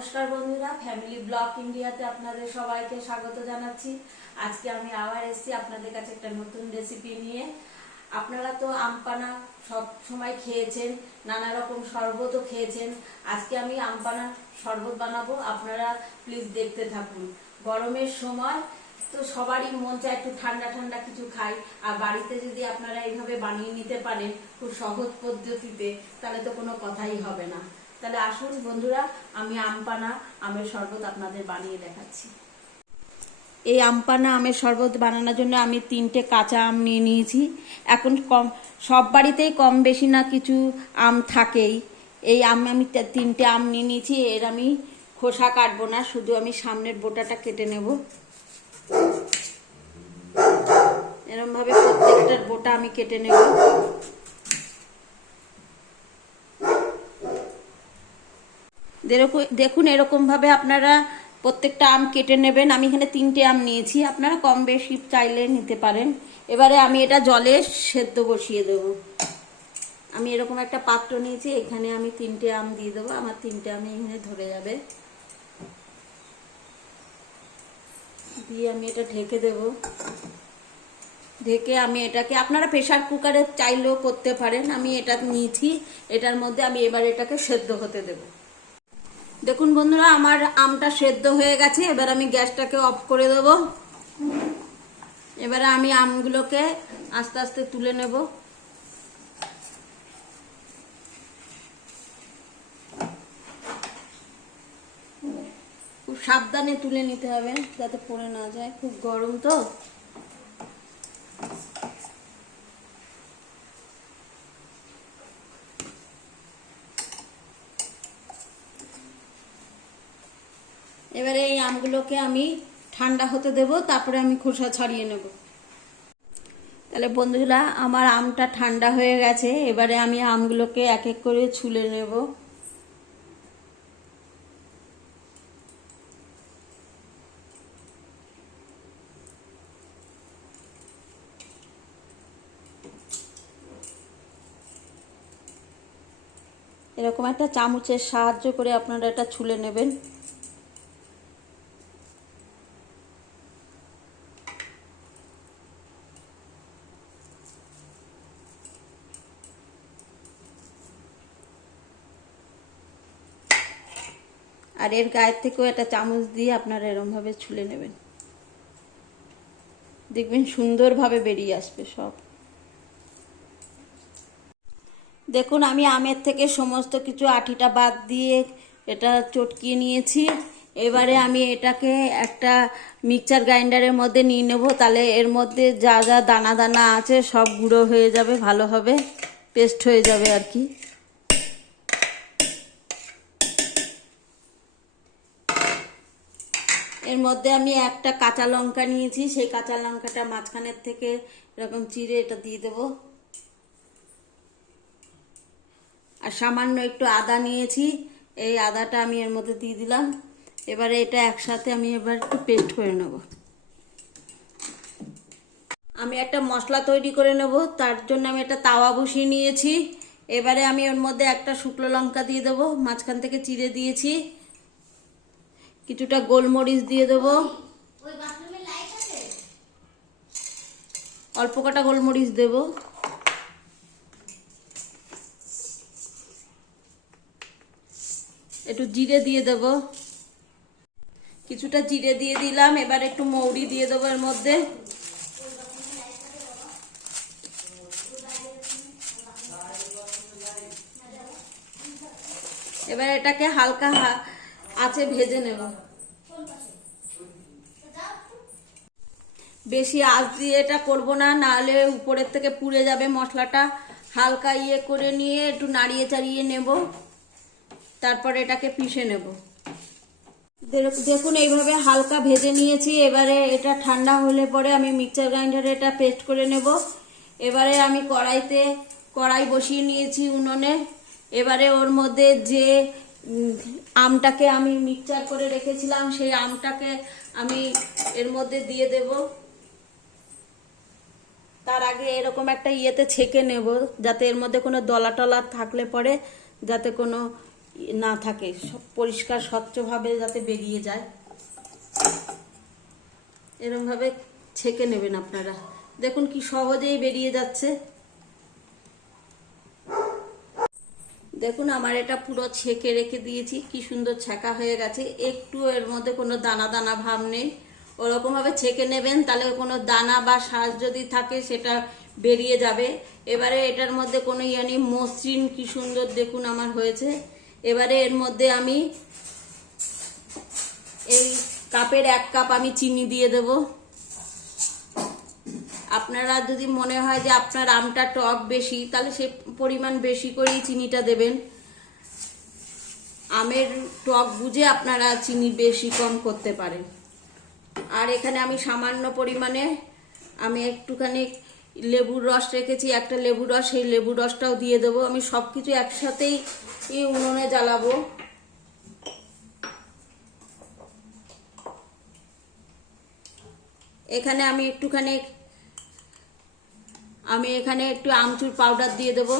নমস্কার বন্ধুরা family blog ইন্ডিয়াতে আপনাদের সবাইকে স্বাগত জানাচ্ছি। আজকে আমি আবার এসেছি আপনাদের কাছে একটা নতুন রেসিপি নিয়ে। আপনারা তো আমপানা সব সময় খেয়েছেন নানা রকম শরবতও খেয়েছেন। আজকে আমি আমপানা শরবত বানাবো, আপনারা প্লিজ দেখতে থাকুন। গরমের সময় তো সবারই মন চায় একটু ঠান্ডা ঠান্ডা কিছু খাই, আর বাড়িতে যদি আপনারা এইভাবে বানিয়ে নিতে পারেন খুব সহজ পদ্ধতিতে, তাহলে তো কোনো কথাই হবে না। তাহলে আসুন বন্ধুরা, আমি আমপানা, আমের শরবত আপনাদের বানিয়ে দেখাচ্ছি। এই আমপানা, আমের শরবত বানানোর জন্য আমি তিনটে কাঁচা আম নিয়ে নিয়েছি। এখন কম, সব বাড়িতেই কম বেশি না কিছু আম থাকেই। এই আম আমি তিনটে আম নিয়ে নিয়েছি, এর আমি খোসা কাটবো না, শুধু আমি সামনের বোটাটা কেটে নেব। এরকম ভাবে প্রত্যেকটার বোটা আমি কেটে নেব। দেখুন- দেখুন এরকম ভাবে আপনারা প্রত্যেকটা আম কেটে নেবেন। আমি এখানে তিনটে আম নিয়েছি। আপনারা কম বেশি চাইলে নিতে পারেন। এবারে আমি এটা জলে সেদ্ধ বসিয়ে দেব। আমি এরকম একটা পাত্র নিয়েছি। এখানে আমি তিনটে আম দিয়ে দেবো। আমার তিনটে আম এখানে ধরে যাবে। দিয়ে আমি এটা ঢেকে দেব। ঢেকে আমি এটাকে, আপনারা প্রেশার কুকারে চাইলেও করতে পারেন। আমি এটা নিয়েছি। এটার মধ্যে আমি এবার এটাকে সেদ্ধ হতে দেবো। দেখুন বন্ধুরা, আমার আমটা সেদ্ধ হয়ে গেছে। এবার আমি গ্যাসটাকে অফ করে দেব। এবারে আমি আমগুলোকে আস্তে আস্তে তুলে নেব। খুব সাবধানে তুলে নিতে হবে যাতে পড়ে না যায়। খুব গরম তো। এবারে এই আমগুলোকে আমি ঠান্ডা হতে দেব, তারপরে আমি খোসা ছাড়িয়ে নেব। তাহলে বন্ধুরা, আমার আমটা ঠান্ডা হয়ে গেছে, এবারে আমি আমগুলোকে এক এক করে ছুলে নেব। এরকম একটা চামচের সাহায্য করে আপনারা এটা ছুলে নেবেন। আর এর গায়ের থেকেও একটা চামচ দিয়ে আপনারা এরমভাবে ছুলে নেবেন। দেখবেন সুন্দরভাবে বেরিয়ে আসবে সব। দেখুন, আমি আমের থেকে সমস্ত কিছু আঠিটা বাদ দিয়ে এটা চটকিয়ে নিয়েছি। এবারে আমি এটাকে একটা মিক্সচার গ্রাইন্ডারের মধ্যে নিয়ে নেব। তাহলে এর মধ্যে যা যা দানা দানা আছে সব গুঁড়ো হয়ে যাবে ভালো হবে পেস্ট হয়ে যাবে আর কি। এর মধ্যে আমি একটা কাঁচা লঙ্কা নিয়েছি, সেই কাঁচা লঙ্কাটা মাঝখানের থেকে এরকম চিড়ে এটা দিয়ে দেবো। আর সামান্য একটু আদা নিয়েছি, এই আদাটা আমি এর মধ্যে দিয়ে দিলাম। এবারে এটা একসাথে আমি এবার একটু পেস্ট করে নেব। আমি একটা মশলা তৈরি করে নেব, তার জন্য আমি একটা তাওয়া বসিয়ে নিয়েছি। এবারে আমি ওর মধ্যে একটা শুকনো লঙ্কা দিয়ে দেবো, মাঝখান থেকে চিড়ে দিয়েছি। কিছুটা গোলমরিচ দিয়ে দেবো। অল্প কটা গোলমরিচ দেবো। একটু জিরে দিয়ে দেব। কিছুটা জিরে দিয়ে দিলাম এবার একটু মৌরি দিয়ে দেবো এর মধ্যে। এবার এটাকে হালকা আঁচে ভেজে নেব। বেশি আঁচ দিয়ে এটা করব না, নাহলে উপরের থেকে পুড়ে যাবে মশলাটা। হালকা ইয়ে করে নিয়ে একটু নাড়িয়ে চাড়িয়ে নেব। তারপর এটাকে পিষে নেব। দেখ- দেখুন, এইভাবে হালকা ভেজে নিয়েছি। এবারে এটা ঠান্ডা হলে পরে আমি মিক্সার গ্রাইন্ডারে এটা পেস্ট করে নেব। এবারে আমি কড়াইতে কড়াই বসিয়ে নিয়েছি উনুনে। এবারে ওর মধ্যে যে আমটাকে আমি মিক্সচার করে রেখেছিলাম, সেই আমটাকে আমি এর মধ্যে দিয়ে দেব। তার আগে এরকম একটা ইয়েতে ছেঁকে নেব, যাতে এর মধ্যে কোনো দলা টলা থাকলে পরে যাতে কোনো না থাকে পরিষ্কার, স্বচ্ছভাবে যাতে বেরিয়ে যায়। এরমভাবে ছেঁকে নেবেন আপনারা। দেখুন কি সহজেই বেরিয়ে যাচ্ছে। দেখুন, আমার এটা পুরো ছেঁকে রেখে দিয়েছি, কি সুন্দর ছেঁকা হয়ে গেছে। একটু এর মধ্যে কোনো দানা দানা ভাব নেই। ওরকমভাবে ছেঁকে নেবেন, তাহলে কোনো দানা বা শ্বাস যদি থাকে, সেটা বেরিয়ে যাবে। এবারে এটার মধ্যে কোনো ইয়ানি মসৃণ কি সুন্দর দেখুন আমার হয়েছে। এবারে এর মধ্যে আমি এই কাপের এক কাপ আমি চিনি দিয়ে দেবো। আপনারা যদি মনে হয় যে আপনার আমটা টক বেশি, তাহলে সে পরিমাণ বেশি করেই চিনিটা দেবেন। আমের টক বুঝে আপনারা চিনি বেশি কম করতে পারেন। আর এখানে আমি সামান্য পরিমাণে, আমি একটুখানি লেবুর রস রেখেছি, একটা লেবুর রস, সেই লেবুর রসটাও দিয়ে দেবো। আমি সব কিছু একসাথেই এই উনুনে জ্বালাবো। এখানে আমি একটুখানি আমি এখানে একটু আমচুর পাউডার দিয়ে দেব।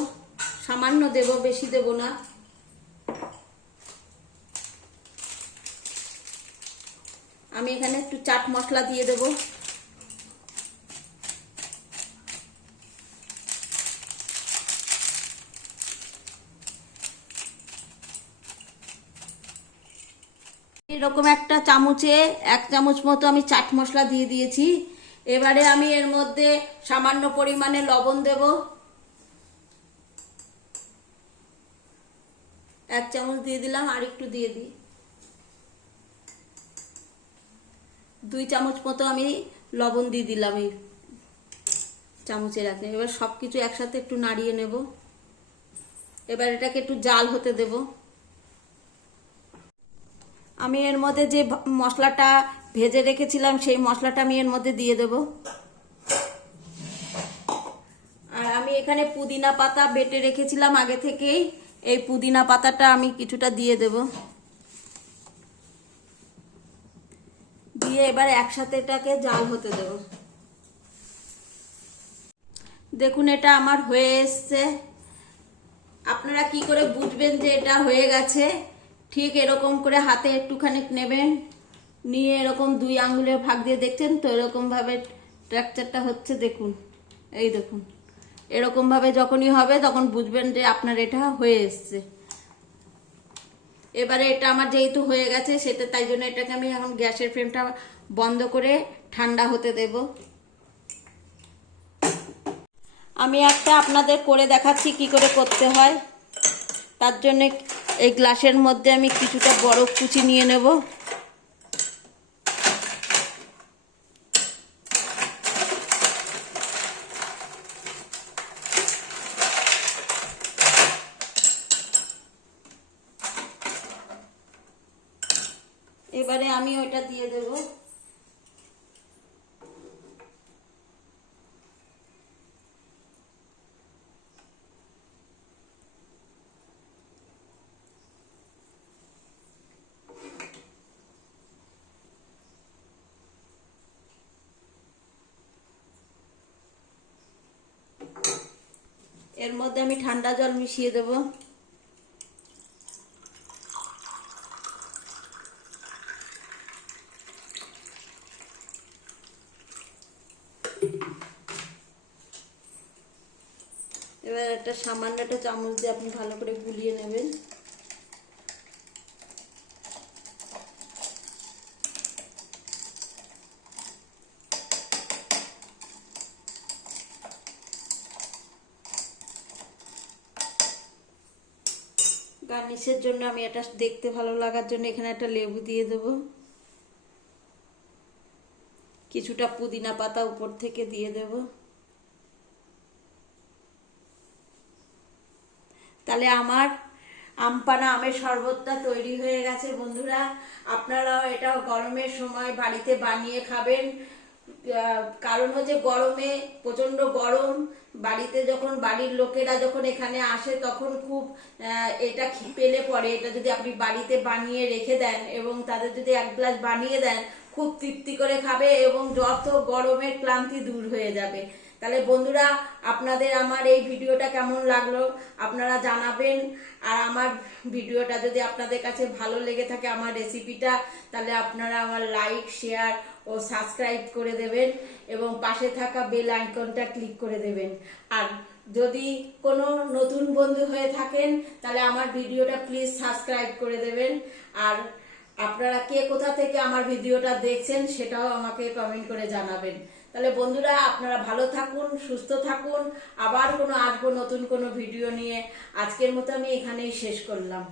সামান্য দেব, বেশি দেব না। আমি এখানে একটু চাট মশলা দিয়ে দেব। এরকম একটা চামচে, এক চামচ মতো আমি চাট মশলা দিয়ে দিয়েছি। এবারে আমি এর মধ্যে সামান্য পরিমাণে লবণ দেব। এক চামচ দিয়ে দিলাম, আর একটু দিয়ে দিই। দুই চামচ মতো আমি লবণ দিয়ে দিলাম এই চামচের রাখে এবার সব কিছু একসাথে একটু নাড়িয়ে নেব। এবার এটাকে একটু জাল হতে দেবো। আমি এর মধ্যে যে মশলাটা ভেজে রেখেছিলাম, সেই মশলাটা আমি এর মধ্যে দিয়ে দেব। আর আমি এখানে পুদিনা পাতা বেটে রেখেছিলাম আগে থেকেই। এই পুদিনা পাতাটা আমি কিছুটা দিয়ে দেব। দিয়ে এবার একসাথে এটাকে জাল হতে দেব। দেখুন, এটা আমার হয়ে এসছে। আপনারা কি করে বুঝবেন যে এটা হয়ে গেছে? ঠিক এরকম করে হাতে একটুখানি নেবেন। নিয়ে এরকম দুই আঙ্গুলের ভাগ দিয়ে দেখছেন তো এরকম ভাবে ট্রাকচারটা হচ্ছে, দেখুন। এই দেখুন। এরকম ভাবে যখনই হবে, তখন বুঝবেন যে আপনার এটা হয়ে এসছে। এবারে এটা আমার যেহেতু হয়ে গেছে, সেটা তাই জন্য এটাকে আমি এখন গ্যাসের ফ্লেমটা বন্ধ করে ঠান্ডা হতে দেব। আমি একটা আপনাদের করে দেখাচ্ছি কি করে করতে হয়। তার জন্য এই গ্লাসের মধ্যে আমি কিছুটা বরফ কুচি নিয়ে নেব। এবারে আমি ওইটা দিয়ে দেব। এর মধ্যে আমি ঠান্ডা জল মিশিয়ে দেব। এবার একটা সামান্য একটা চামচ দিয়ে আপনি ভালো করে গুলিয়ে নেবেন। গার্নিশের জন্য আমি এটা দেখতে ভালো লাগার জন্য এখানে একটা লেবু দিয়ে দেব। কিছুটা পুদিনা পাতা উপর থেকে দিয়ে দেব। তাহলে আমার আমপানা আমের শরবতটা তৈরি হয়ে গেছে, বন্ধুরা। আপনারাও এটা গরমের সময় বাড়িতে বানিয়ে খাবেন। কারণ হচ্ছে গরমে প্রচণ্ড গরম। বাড়িতে যখন, বাড়ির লোকেরা যখন এখানে আসে, তখন খুব এটা পেলে পড়ে। এটা যদি আপনি বাড়িতে বানিয়ে রেখে দেন এবং তাদের যদি এক গ্লাস বানিয়ে দেন, খুব তৃপ্তি করে খাবে এবং যত গরমের ক্লান্তি দূর হয়ে যাবে। তাহলে বন্ধুরা, আপনাদের আমার এই ভিডিওটা কেমন লাগল আপনারা জানাবেন। আর আমার ভিডিওটা যদি আপনাদের কাছে ভালো লেগে থাকে আমার রেসিপিটা তাহলে আপনারা আমার লাইক শেয়ার ও সাবস্ক্রাইব করে দেবেন এবং পাশে থাকা বেল আইকনটা ক্লিক করে দেবেন। আর যদি কোনো নতুন বন্ধু হয়ে থাকেন, তাহলে আমার ভিডিওটা প্লিজ সাবস্ক্রাইব করে দেবেন। আর আপনারা কে কোথা থেকে আমার ভিডিওটা দেখছেন, সেটাও আমাকে কমেন্ট করে জানাবেন। তাহলে বন্ধুরা, আপনারা ভালো থাকুন, সুস্থ থাকুন। আবার কোনো আসব নতুন কোনো ভিডিও নিয়ে। আজকের মতো আমি এখানেই শেষ করলাম।